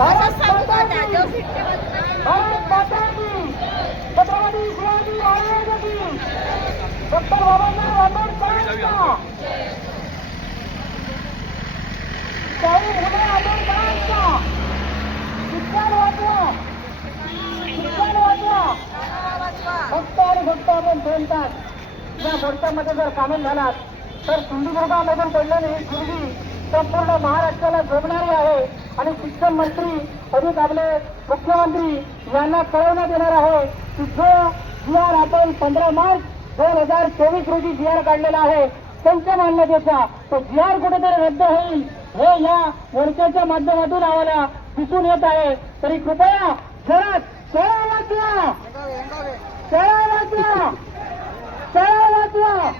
भारत माता छत्रपती शिवाजी महाराज की डॉक्टर बाबासाहेब आंबेडकरांचा शाहू फुले आंबेडकरांचा शिक्षण वाचवा. शिक्षण वाचवा. फक्त आणि फक्त आपण तास या मोर्चामध्ये जर सामील झालात तर सिंधुदुर्गामधून पडलेली ही संपूर्ण महाराष्ट्राला जोडणारी आहे. आणि शिक्षण मंत्री अधिक आपले मुख्यमंत्री यांना कळवण्यात येणार आहे की जो जी आर आपण पंधरा मार्च दोन हजार चोवीस रोजी जी आर काढलेला आहे त्यांच्या मान्यतेचा तो जी आर कुठेतरी रद्द होईल हे या मोर्चाच्या माध्यमातून आम्हाला दिसून येत आहे. तरी कृपया जरात शाळा वाचवा शाळा वाचवा शाळा वाचवा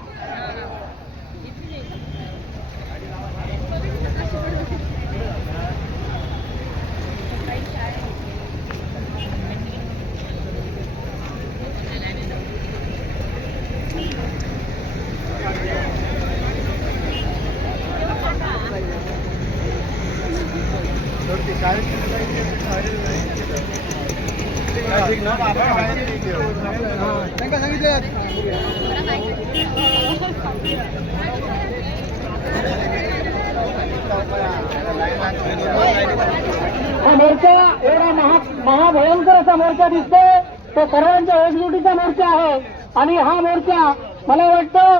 हा मोर्चा एवढा महा महाभयंकर असा मोर्चा दिसतोय तो सर्वांच्या एकजुटीचा मोर्चा आहे आणि हा मोर्चा मला वाटतं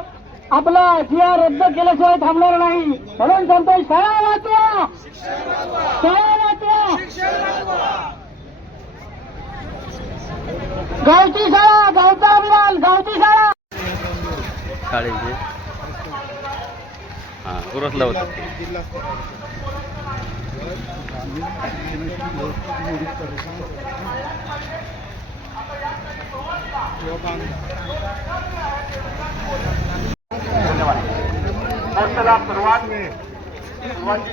आपला जी आर रद्द केल्याशिवाय थांबणार नाही म्हणून सांगतोय शाळा वाचवा शाळा गावची शाळा गावचा अभिमान गावची शाळा. शाळेचे हां होतं. मोर्चाला सुरुवात सुरुवाती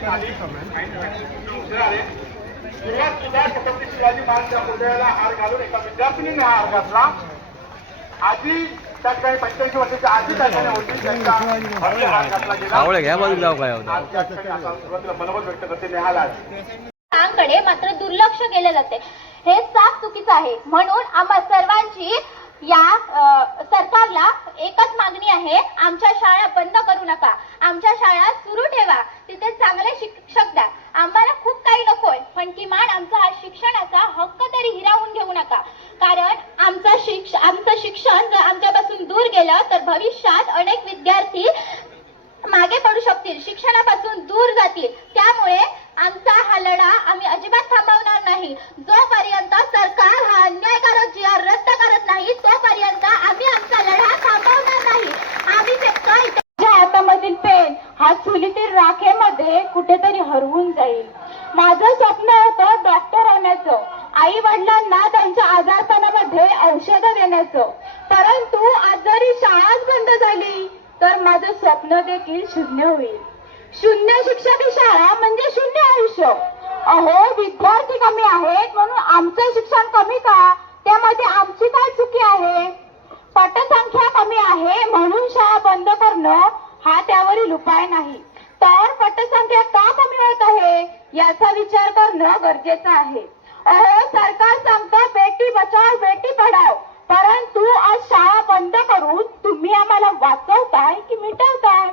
झाली सुरुवात सुद्धा छत्रपती शिवाजी महाराजांच्या हृदयाला हार घालून एका विद्यार्थिनीने हा हार घातला. आजी त्या ठिकाणी पंच्याऐंशी वर्षाच्या आजी त्या ठिकाणी होती त्यांचा हार घातला गेला. सुरुवातीला व्यक्त करते नेहाल मात्र दुर्लक्ष केले जाते. हे साफ चुकीचं आहे. म्हणून आम्हा सर्वांची या सरकारला एकच मागणी आहे आमच्या शाळा बंद करू नका. आमच्या शाळा सुरू ठेवा. तिथे चांगले शिक्षक द्या. आम्हाला खूप काही नकोय पण किमान आमचा हा शिक्षणाचा हक्क तरी हिरावून घेऊ नका. कारण आमचा शिक्ष आमचं शिक्षण जर आमच्यापासून दूर गेलं तर भविष्यात अनेक विद्यार्थी मागे पडू शकतील. शिक्षणापासून दूर जातील. त्यामुळे आमचा हा लढा आम्ही अजिबात थांबवणार नाही जोपर्यंत सरकार हा अन्यायकारक जी आर रद्द करत नाही तोपर्यंत आम्ही आमचा लढा थांबवणार नाही आम्ही फक्त माझ्या हातामधील पेन हा चुलीतील राखेमध्ये कुठेतरी हरवून जाईल माझं स्वप्न होतं डॉक्टर होण्याचं आई वडिलांना त्यांच्या आजारपणामध्ये औषधं देण्याचं परंतु आज जरी शाळाच बंद झाली तर माझं स्वप्न देखील शून्य होईल शून्य शिक्षक ही शाळा म्हणजे शून्य आयुष्य अहो विद्यार्थी कमी आहेत म्हणून आमचं शिक्षण कमी का त्यामध्ये आमची काय चुकी आहे पटसंख्या कमी आहे म्हणून शाळा करणं हा त्यावरील उपाय नाही. तर पटसंख्या का कमी होत आहे याचा विचार करणं गरजेचं आहे. अहो सरकार सांगतं बेटी बचाव बेटी पढाव परंतु आज शाळा बंद करून तुम्ही आम्हाला वाचवताय की मिटवताय?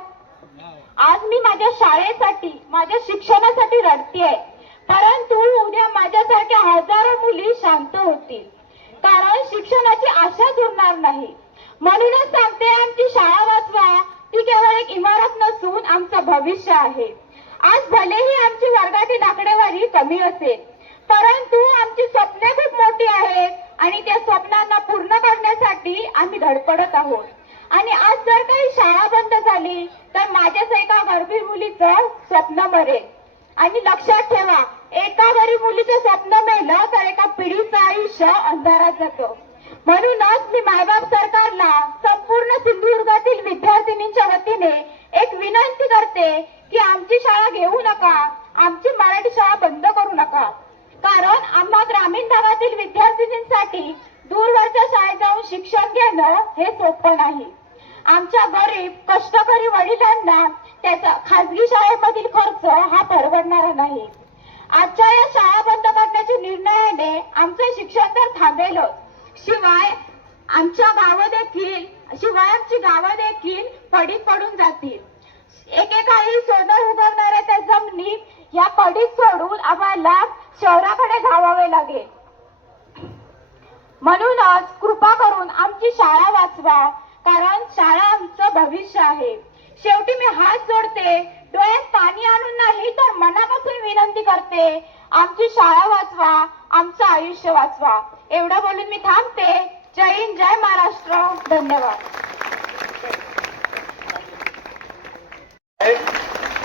आज मी माझ्या शाळेसाठी माझ्या शिक्षणासाठी रडतीये. परंतु उद्या माझ्यासारख्या हजारो मुली शांत होतील. कारण शिक्षणाची आशाच उरणार नाही. म्हणूनच सांगते आमची शाळा वाचवा ती केवळ एक इमारत नसून आमचं भविष्य आहे. आज भलेही आमची वर्गातील आकडेवारी कमी असेल परंतु आमची स्वप्ने खूप मोठी आहेत आणि त्या स्वप्नांना पूर्ण करण्यासाठी आम्ही धडपडत आहोत. आणि आज जर काही शाळा बंद झाली तर माझ्याच एका गरबी मुलीचं स्वप्न मरेल. आणि लक्षात ठेवा एका गरीब मुलीचं स्वप्न मेलं तर एका पिढीचं आयुष्य अंधारात जातं. म्हणूनच मी मायबाप सरकारला संपूर्ण सिंधुदुर्गातील विद्यार्थिनींच्या वतीने एक विनंती करते की आमची शाळा घेऊ नका आमची मराठी शाळा बंद करू नका. कारण आम्हा ग्रामीण भागातील विद्यार्थिनींसाठी दूरवरच्या शाळेत जाऊन शिक्षण घेणं हे सोपं नाही. आमच्या गरीब कष्टकरी वडिलांना त्याचा खासगी शाळेमधील खर्च हा परवडणारा नाही. आजच्या या शाळा बंद करण्याच्या निर्णयाने आमचं शिक्षण तर थांबेलच. शिवाय आमच्या गावं देखील शिवाय आमची गावं देखील पडीक पडून जातील. एकेकाळी सोनं उगवणाऱ्या त्या जमिनी या पडीक सोडून आम्हाला शहराकडे धावावे लागेल. म्हणूनच कृपा करून आमची शाळा वाचवा कारण शाळा आमचं भविष्य आहे. शेवटी मी हात जोडते डोळ्यात पाणी आणून नाही तर मनापासून विनंती करते आमची शाळा वाचवा आमचं आयुष्य वाचवा. एवढं बोलून मी थांबते. जय हिंद जय महाराष्ट्र. धन्यवाद.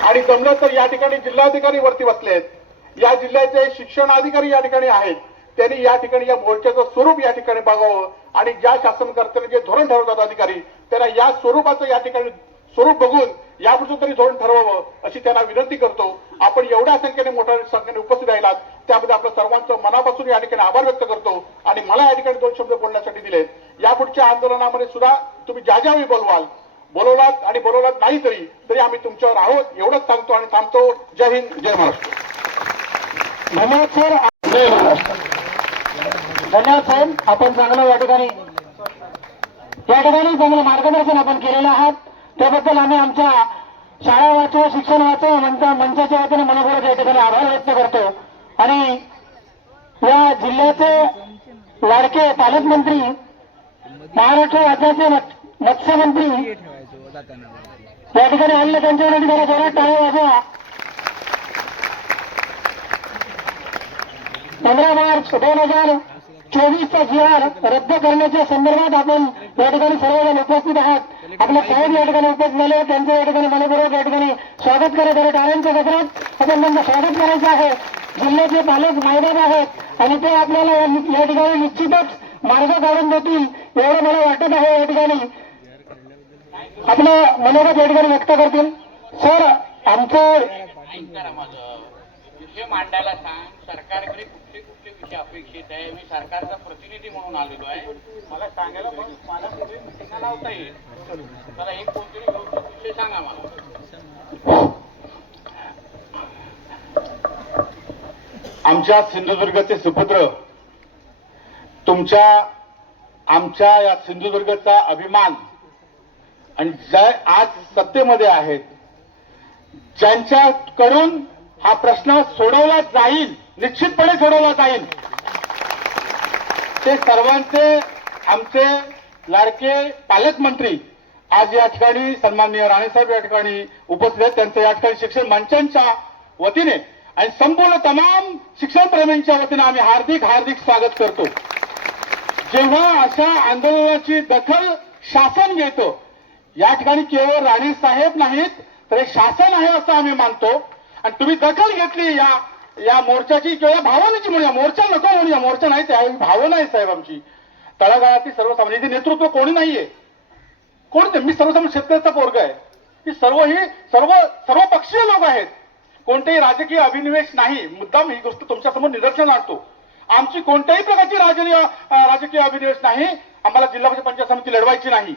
आणि जमलं तर या ठिकाणी जिल्हाधिकारी वरती बसले आहेत. या जिल्ह्याचे शिक्षण अधिकारी या ठिकाणी आहेत. त्यांनी या ठिकाणी या मोर्चाचं स्वरूप या ठिकाणी बघावं आणि ज्या शासनकर्त्यांनी जे धोरण ठरवतात अधिकारी त्यांना या स्वरूपाचं या ठिकाणी स्वरूप बघून यापुढचं तरी धोरण ठरवावं अशी त्यांना विनंती करतो. आपण एवढ्या संख्येने मोठ्या संख्येने उपस्थित राहिलात. त्यामध्ये आपलं सर्वांचं मनापासून या ठिकाणी आभार व्यक्त करतो आणि मला या ठिकाणी दोन शब्द बोलण्यासाठी दिलेत. यापुढच्या आंदोलनामध्ये सुद्धा तुम्ही ज्या ज्यावेळी बोलवाल बोलवलात आणि बोलवलात नाही तरी तरी आम्ही तुमच्यावर आहोत एवढंच सांगतो आणि थांबतो. जय हिंद जय महाराष्ट्र. धन्यवाद सर. धन्यवाद साहेब आपण चांगलं या ठिकाणी या ठिकाणी चांगलं मार्गदर्शन आपण केलेलं आहात. त्याबद्दल आम्ही आमच्या शाळा वाचव शिक्षण वाचव मंचाच्या वतीने मनपूर्वक या ठिकाणी आभार व्यक्त करतो. आणि या जिल्ह्याचे लाडके पालकमंत्री महाराष्ट्र राज्याचे मत्स्यमंत्री या ठिकाणी आलेले त्यांच्यावर जरा जोरात टाळे वाजवा. पंधरा मार्च दोन हजार चोवीसचा जीआर रद्द करण्याच्या संदर्भात आपण या ठिकाणी सर्वजण उपस्थित आहात. आपले साहेब या ठिकाणी उपस्थित झाले त्यांचं या ठिकाणी मनपूर्वक या ठिकाणी स्वागत करत आहे टाळ्यांच्या गजरात आपण त्यांचं स्वागत करायचं आहे. जिल्ह्याचे पालक मैदान आहेत. आणि ते आपल्याला या ठिकाणी निश्चितच मार्ग काढून देतील एवढं मला वाटत आहे या ठिकाणी. आपलं मनोगत या ठिकाणी व्यक्त करतील. सर आमचं विषय मांडायला सांग सरकारकडे कुठले कुठले विषय अपेक्षित आहे? मी सरकारचा प्रतिनिधी म्हणून आलेलो आहे. मला सांगायला पण मला पुढे मिटिंगा लावता येईल? मला एक कोणतरी विषय सांगा मला. आमच्या सिंधुदुर्गचे सुपुत्र तुमच्या आमच्या या सिंधुदुर्गचा अभिमान आणि ज्या आज सत्तेमध्ये आहेत ज्यांच्याकडून हा प्रश्न सोडवला जाईल निश्चितपणे सोडवला जाईल. ते सर्वांचे आमचे लाडके पालकमंत्री आज या ठिकाणी सन्माननीय राणेसाहेब या ठिकाणी उपस्थित आहेत. त्यांचं या ठिकाणी शिक्षण मंचांच्या वतीने आणि संपूर्ण तमाम शिक्षणप्रेमींच्या वतीनं आम्ही हार्दिक हार्दिक स्वागत करतो. जेव्हा अशा आंदोलनाची दखल शासन घेतो या ठिकाणी केवळ राणे साहेब नाहीत तर हे शासन आहे असं आम्ही मानतो. आणि तुम्ही दखल घेतली या या मोर्चाची किंवा भावनेची म्हणूया मोर्चा नको म्हणूया मोर्चा नाही त्यावेळी भावना आहे साहेब आमची. तळागाळातील सर्वसामान्य इथे नेतृत्व कोणी नाहीये. कोण ते मी सर्वसामान्य शेतकऱ्याचा पोरग आहे. ही सर्व ही सर्व सर्व पक्षीय लोक आहेत. कोणतेही राजकीय अभिनिवेश नाही. मुद्दाम ही गोष्ट तुमच्यासमोर निदर्शन आणतो. आमची कोणत्याही प्रकारची राजकीय राजकीय अभिनिवेश नाही. आम्हाला जिल्हा परिषद पंचायत समिती लढवायची नाही.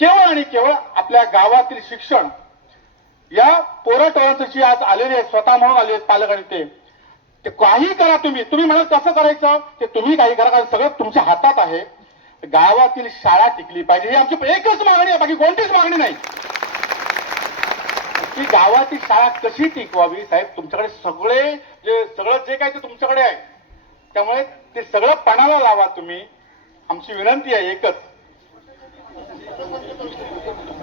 केवळ आणि केवळ आपल्या गावातील शिक्षण. या पोराटोरांची आज आलेले आहेत स्वतः म्हणून आले आहेत पालक आणि ते. ते काही करा तुम्ही. तुम्ही म्हणाल कसं करायचं? ते तुम्ही काही करा कारण सगळं तुमच्या हातात आहे. गावातील शाळा टिकली पाहिजे. ही आमची एकच मागणी आहे बाकी कोणतीच मागणी नाही. की गावातील शाळा कशी टिकवावी? साहेब तुमच्याकडे सगळे जे सगळं जे काय ते तुमच्याकडे आहे त्यामुळे ते सगळं पणाला लावा तुम्ही. आमची विनंती आहे एकच.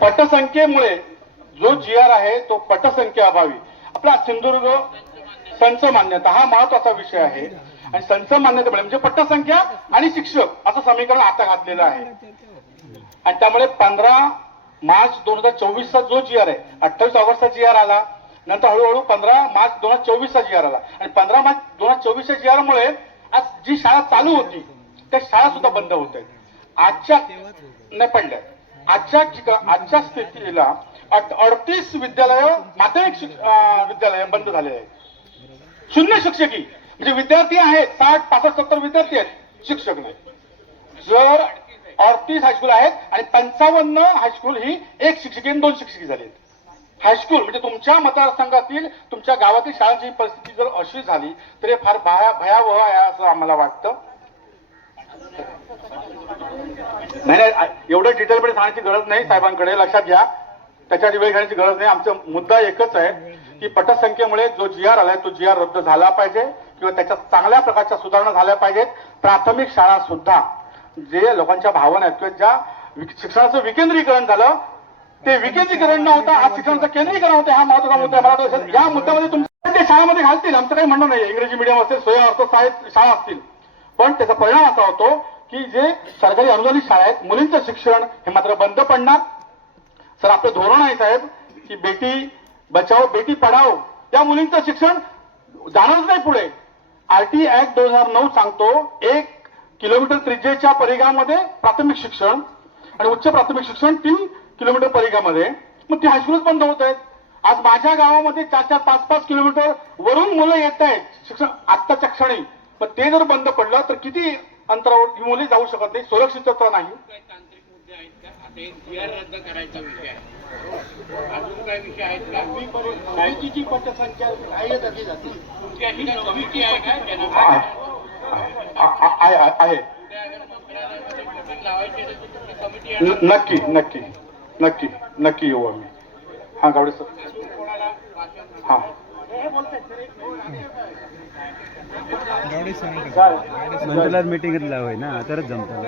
पटसंख्येमुळे जो जी आर आहे तो पटसंख्या अभावी. आपला सिंधुदुर्ग संच मान्यता हा महत्त्वाचा विषय आहे. आणि संच मान्यता म्हणजे पटसंख्या आणि शिक्षक असं समीकरण आता घातलेलं आहे. आणि त्यामुळे पंधरा मार्च दोन हजार चोवीसचा जो जी आर आहे अठ्ठावीस ऑगस्टचा जी आर आला नंतर हळूहळू पंधरा मार्च दोन हजार चोवीसचा जी आर आला. आणि पंधरा मार्च दोन हजार चोवीसच्या जी आर मुळे आज जी शाळा चालू होती त्या शाळा सुद्धा बंद होत आहेत. आजच्या नाही पडल्या. आजच्या आजच्या स्थितीला अडतीस विद्यालय माध्यमिक विद्यालय बंद झालेले आहेत. शून्य शिक्षकी म्हणजे विद्यार्थी आहेत साठ पासष्ट सत्तर विद्यार्थी आहेत शिक्षक नाही जर अडतीस हायस्कूल आहेत आणि पंचावन्न हायस्कूल ही एक शिक्षिके आणि दोन शिक्षिके झाली आहेत हायस्कूल म्हणजे तुमच्या मतदारसंघातील तुमच्या गावातील शाळांची परिस्थिती जर अशी झाली तर हे फार भया भयावह आहे असं आम्हाला वाटतं. नाही नाही एवढं डिटेलमध्ये सांगण्याची गरज नाही साहेबांकडे. लक्षात घ्या. त्याच्यासाठी वेळ घेण्याची गरज नाही. आमचा मुद्दा एकच आहे की पटसंख्येमुळे जो जी आर आलाय तो जी आर रद्द झाला पाहिजे किंवा त्याच्या चांगल्या प्रकारच्या सुधारणा झाल्या पाहिजेत. प्राथमिक शाळा सुद्धा जे लोकांच्या भावना आहेत किंवा ज्या शिक्षणाचं विकेंद्रीकरण झालं ते विकेंद्रीकरण न होता आज शिक्षणाचं केंद्रीकरण होतं हा महत्त्वाचा मुद्दा आहे मला असेल. या मुद्द्यामध्ये तुमच्या ते शाळेमध्ये घालतील आमचं काही म्हणणं नाही इंग्रजी मिडियम असेल सोया अर्थ शाळेत शाळा असतील. पण त्याचा परिणाम असा होतो की जे सरकारी अनुदानित शाळा आहेत मुलींचं शिक्षण हे मात्र बंद पडणार. सर आपलं धोरण आहे साहेब की बेटी बचाओ बेटी पढाओ या मुलींचं शिक्षण जाणारच नाही पुढे. आरटी ऍक्ट दोन हजार नऊ सांगतो एक किलोमीटर त्रिज्येच्या परिघामध्ये प्राथमिक शिक्षण आणि उच्च प्राथमिक शिक्षण तीन किलोमीटर परिघामध्ये. मग ती हायस्कूलच बंद होत आहेत. आज माझ्या गावामध्ये चार चार पाच पाच किलोमीटर वरून मुलं येत आहेत. शिक्षण आत्ताच्या क्षणी. पण ते जर बंद पडलं तर किती अंतरावर ही मुले जाऊ शकत नाही सुरक्षितता नाही. काही तांत्रिक मुद्दे आहेत का? आता एक जी आर रद्द करायचा विषय आहे. अजून काय विषय आहेत का? माहितीची पटसंख्या आहे का? आहे तर नक्की नक्की नक्की नक्की येऊ आम्ही. हा गावडे सर. हा. मंत्रालयात मिटिंग लावाय ना तरच जमतं.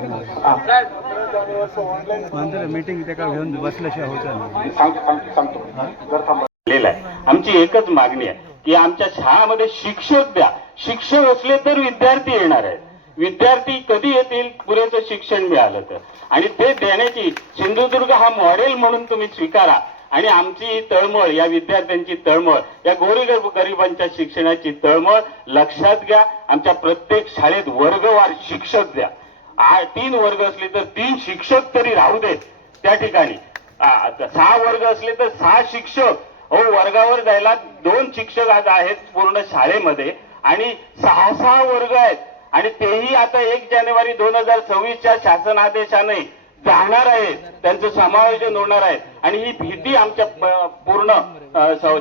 मंत्रालय मिटिंग त्या का घेऊन बसल्याशिवाय होत नाही. आमची एकच मागणी आहे की आमच्या शाळामध्ये शिक्षक द्या. शिक्षक असले तर विद्यार्थी येणार आहेत. विद्यार्थी कधी येतील पुरेसं शिक्षण मिळालं तर. आणि ते देण्याची सिंधुदुर्ग हा मॉडेल म्हणून तुम्ही स्वीकारा. आणि आमची ही तळमळ या विद्यार्थ्यांची तळमळ या गोरी गरिबांच्या शिक्षणाची तळमळ लक्षात घ्या. आमच्या प्रत्येक शाळेत वर्गवार शिक्षक द्या. तीन वर्ग असले तर तीन शिक्षक तरी राहू देत. त्या ठिकाणी. सहा वर्ग असले तर सहा शिक्षक. हो वर्गावर जायला दोन शिक्षक आज आहेत पूर्ण शाळेमध्ये. आणि सहा सहा वर्ग आहेत. आणि तेही आता एक जानेवारी दोन हजार सव्वीसच्या शासन आदेशाने जाणार आहे. त्यांचं समायोजन होणार आहे. आणि ही भीती आमच्या पूर्ण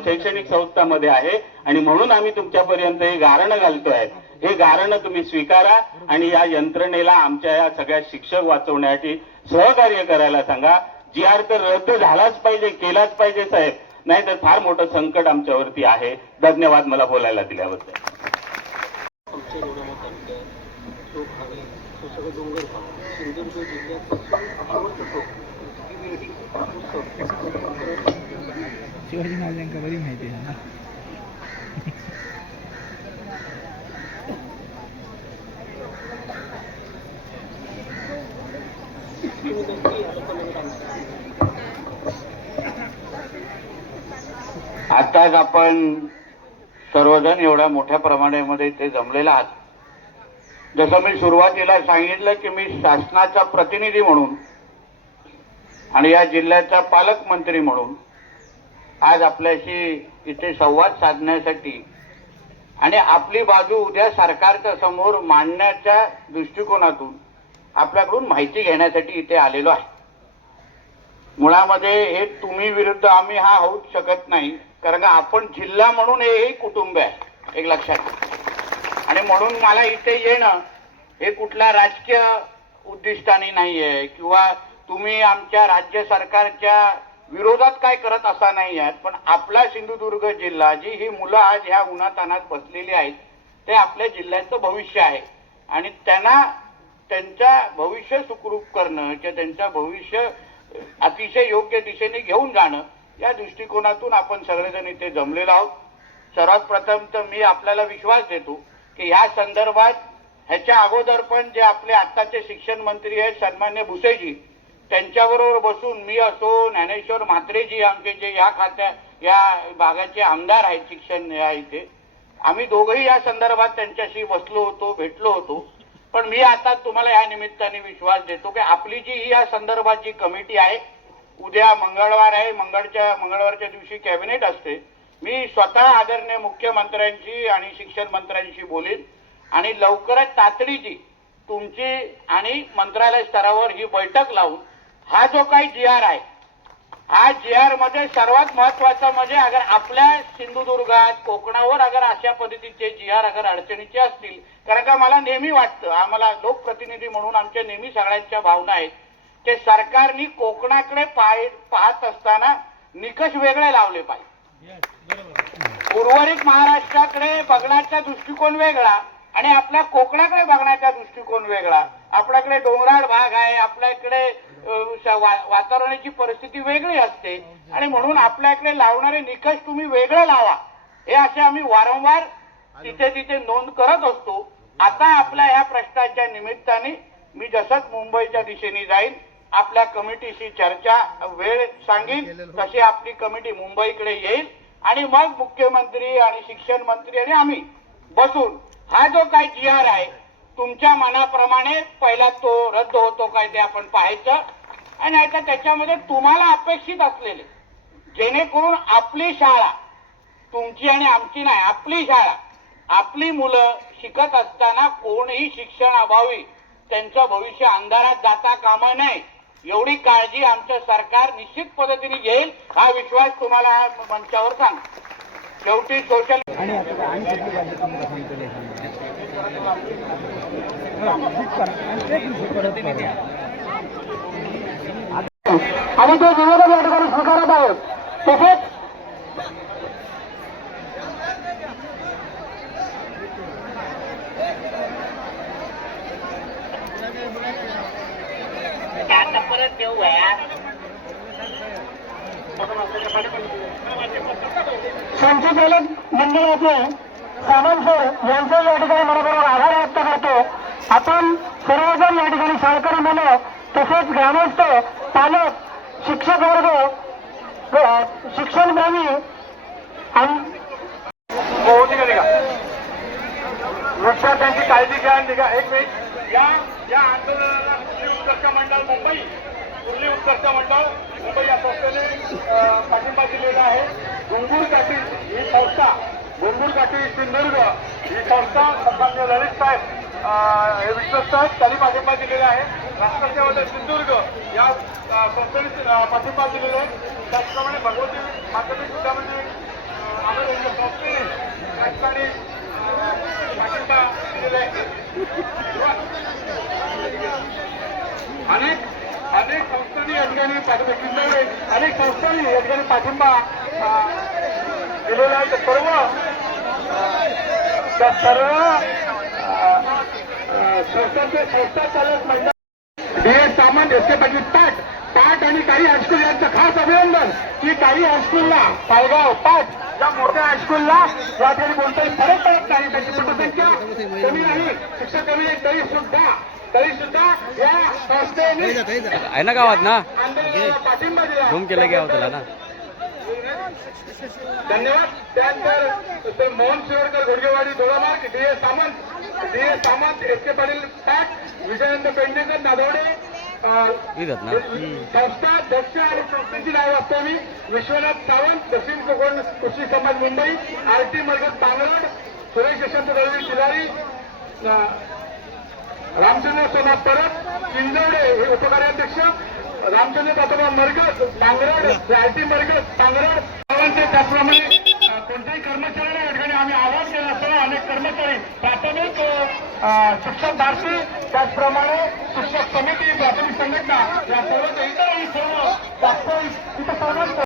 शैक्षणिक संस्थामध्ये आहे. आणि म्हणून आम्ही तुमच्यापर्यंत हे गारणं घालतोय. हे गारणं तुम्ही स्वीकारा आणि या यंत्रणेला आमच्या या सगळ्या शिक्षक वाचवण्यासाठी सहकार्य करायला सांगा. जी आर तर रद्द झालाच पाहिजे केलाच पाहिजे साहेब. नाहीतर फार मोठं संकट आमच्यावरती आहे. धन्यवाद मला बोलायला दिल्याबद्दल. शिवाजी महाराजांका बरी माहिती आहे ना. आताच आपण सर्वजण एवढ्या मोठ्या प्रमाणामध्ये इथे जमलेला आहात. जसं मी सुरुवातीला सांगितलं की मी शासनाचा प्रतिनिधी म्हणून आणि या जिल्ह्याचा पालकमंत्री म्हणून आज आपल्याशी इथे संवाद साधण्यासाठी आणि आपली बाजू उद्या सरकारच्या समोर मांडण्याच्या दृष्टिकोनातून आपल्याकडून माहिती घेण्यासाठी इथे आलेलो आहे. मुळामध्ये हे तुम्ही विरुद्ध आम्ही हा होऊच शकत नाही कारण का आपण जिल्हा म्हणून हे एक कुटुंब आहे. एक लक्षात आणि म्हणून मला इथे येणं हे कुठल्या राजकीय उद्दिष्टाने नाही आहे किंवा तुम्ही आमच्या राज्य सरकारच्या विरोधात काय करत असा नाही आहात पण आपला सिंधुदुर्ग जिल्हा जी ही मुलं आज ह्या उन्हातानात बसलेली आहेत ते आपल्या जिल्ह्याचं भविष्य आहे. आणि त्यांना त्यांचा भविष्य सुखरूप करणं किंवा त्यांचं भविष्य अतिशय योग्य दिशेने घेऊन जाणं या दृष्टिकोनातून आपण सगळेजण इथे जमलेलो आहोत. सर्वात प्रथम तर मी आपल्याला विश्वास देतो की ह्या संदर्भात ह्याच्या अगोदर पण जे आपले आत्ताचे शिक्षण मंत्री आहेत सन्मान्य भुसेजी त्यांच्याबरोबर बसून मी असो ज्ञानेश्वर म्हात्रेजी आमचे जे या खात्या या भागाचे आमदार आहेत शिक्षण या इथे आम्ही दोघंही या संदर्भात त्यांच्याशी बसलो होतो भेटलो होतो. पण मी आता तुम्हाला या निमित्ताने विश्वास देतो की आपली जी ही या संदर्भात जी कमिटी आहे उद्या मंगळवार आहे मंगळच्या मंगळवारच्या दिवशी कॅबिनेट असते मी स्वतः आदरणीय मुख्यमंत्र्यांशी आणि शिक्षण मंत्र्यांशी बोलीन आणि लवकरच तातडीची तुमची आणि मंत्रालय स्तरावर ही बैठक लावून हा जो काही जी आर आहे हा जी आरमध्ये सर्वात महत्वाचं म्हणजे अगर आपल्या सिंधुदुर्गात कोकणावर अगर अशा पद्धतीचे जी आर अगर अडचणीचे असतील कारण का मला नेहमी वाटतं आम्हाला लोकप्रतिनिधी म्हणून आमच्या नेहमी सगळ्यांच्या भावना आहेत ते सरकारने कोकणाकडे पाय पाहत असताना निकष वेगळे लावले पाहिजे उर्वरित महाराष्ट्राकडे बघण्याचा दृष्टिकोन वेगळा आणि आपल्या कोकणाकडे बघण्याचा दृष्टिकोन वेगळा. आपल्याकडे डोंगराळ भाग आहे आपल्याकडे वातावरणाची परिस्थिती वेगळी असते आणि म्हणून आपल्याकडे लावणारे निकष तुम्ही वेगळे लावा. हे असे आम्ही वारंवार तिथे तिथे नोंद करत असतो. आता आपल्या या प्रश्नाच्या निमित्ताने मी जसंच मुंबईच्या दिशेने जाईन आपल्या कमिटीशी चर्चा वेळ सांगेन तशी आपली कमिटी मुंबईकडे येईल. आणि मग मुख्यमंत्री आणि शिक्षण मंत्री आणि आम्ही बसून हा जो काही जी आर आहे तुमच्या मनाप्रमाणे पहिला तो रद्द होतो काय ते आपण पाहायचं. आणि आता त्याच्यामध्ये तुम्हाला अपेक्षित असलेले जेणेकरून आपली शाळा तुमची आणि आमची नाही आपली शाळा आपली मुलं शिकत असताना कोणीही शिक्षण अभावी त्यांचं भविष्य अंधारात जाता कामा नये. एवढी काळजी आमचं सरकार निश्चित पद्धतीने घेईल हा विश्वास तुम्हाला या मंचावर सांग शेवटी सोशल. आणि ते विरोधक या ठिकाणी स्वीकारत आहेत तसेच संचालक मंडळाचे सामंत सर यांचे या ठिकाणी मनपूर्वक आभार व्यक्त करतो. आपण सर्वजण या ठिकाणी शाळकरी मुलं तसेच ग्रामस्थ पालक शिक्षक वर्ग का निघा विद्यार्थ्यांची काळजी घ्या निघा. एक मिनिट. या या आंदोलनाला उत्कर्ष मंडळ मुंबई उर्ली उत्कर्ष मंडळ मुंबई या संस्थेने पाठिंबा दिलेला आहे. गुंगुरकाठी ही संस्था गुंगुरकाठी सिंधुदुर्ग ही संस्था सन्मान्य ललित साहेब हे विश्वस्त आहेत त्यांनी पाठिंबा दिलेला आहे. राष्ट्रसेवा सिंधुदुर्ग या संस्थेने पाठिंबा दिलेला आहे. त्याचप्रमाणे भगवती माध्यमिक विद्यामध्ये आम्ही संस्थेने या ठिकाणी पाठिंबा दिलेला आहे अनेक अनेक संस्थांनी या ठिकाणी पाठिंबा किल्ल्यामुळे अनेक संस्थांनी या ठिकाणी पाठिंबा दिलेला आहे. तर सर्व त्या सर्व संस्थांचे संस्था चालक मंडळ D S Samant S K Patil पाठ पाठ आणि काही हायस्कूल यांचं खास अभिनंदन की काही हायस्कूलला पालगाव पाठ या मोठ्या हायस्कूलला या ठिकाणी कोणताही फरक पडत नाही. त्याची पटसंख्या कमी नाही शिक्षक कमी नाही तरी सुद्धा तरी सुद्धा या संस्थेने आहे ना गावात ना? केलं की त्याला ना? धन्यवाद. त्यानंतर Mohan Ghodgewadi Dodamarg D S Samant. D S Samant S K Patil पाट विजयनंद पेडणेकर नादवडे संस्था अध्यक्ष आणि संस्थेची नाव असतो मी विश्वनाथ सावंत दक्षिण कोकण कृषी समाज मुंबई आर टी मर्गत पांगरड सुरेश यशवंत दळवी रामचंद्र सोनाथ परब चिंजवडे हे उपकार्याध्यक्ष रामचंद्र दातोबा मरगत पांगरड आर टी मरगत पांगरड सर्वांचे त्याचप्रमाणे कोणत्याही कर्मचाऱ्यांना या ठिकाणी आम्ही आवाहन केलं असताना अनेक कर्मचारी प्राथमिक शिक्षक भारती त्याचप्रमाणे शिक्षक समिती प्राथमिक संघटना या सर्व इतर आणि सर्व वास्तविक इथं सर्वांचं